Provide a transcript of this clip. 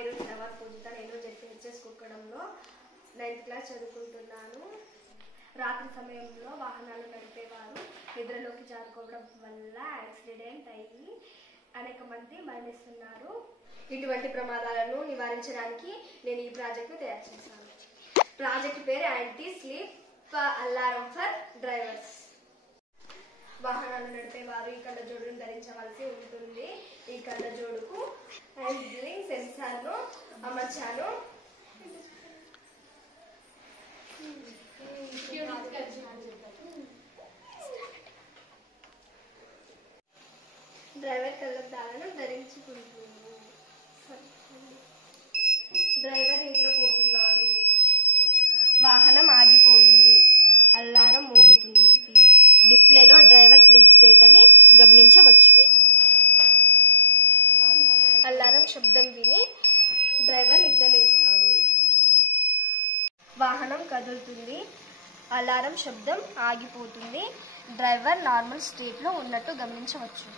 పేరు నిలవారి పూజిత. నేను ZPHS కుక్కడంలో 9th class చదువుకుంటున్నాను. రాత్రి సమయంలో వాహనాలు నడిపేవారు నిద్రలోకి జారుకోవడం వల్ల యాక్సిడెంట్ అయ్యి అనేక మంది మరణిస్తున్నారు. ఇటువంటి ప్రమాదాలను నివారించడానికి నేను ఈ ప్రాజెక్ట్ను తయారు చేశాను. ప్రాజెక్ట్ పేరు anti sleep alarm for drivers. వాహనాలు నడిపేవారు ఈ కళ్ళజోడును ధరించవలసి ఉంటుంది. ఈ కళ్ళజోడుకు హ్యాండ్లింగ్ సెన్సార్ను అమర్చాను. డ్రైవర్ కళ్ళద్దాలను ధరించుకుంటుంది. డ్రైవర్ నిద్రపోతున్నాడు. వాహనం ఆగిపోయింది. అలారం మోగుతుంది. డిస్ప్లేలో డ్రైవర్ స్లీప్ స్టేట్ అని గమనించవచ్చు. అలారం శబ్దం విని డ్రైవర్ నిద్రలేస్తాడు. వాహనం కదులుతుంది. అలారం శబ్దం ఆగిపోతుంది. డ్రైవర్ నార్మల్ స్టేట్లో ఉన్నట్టు గమనించవచ్చు.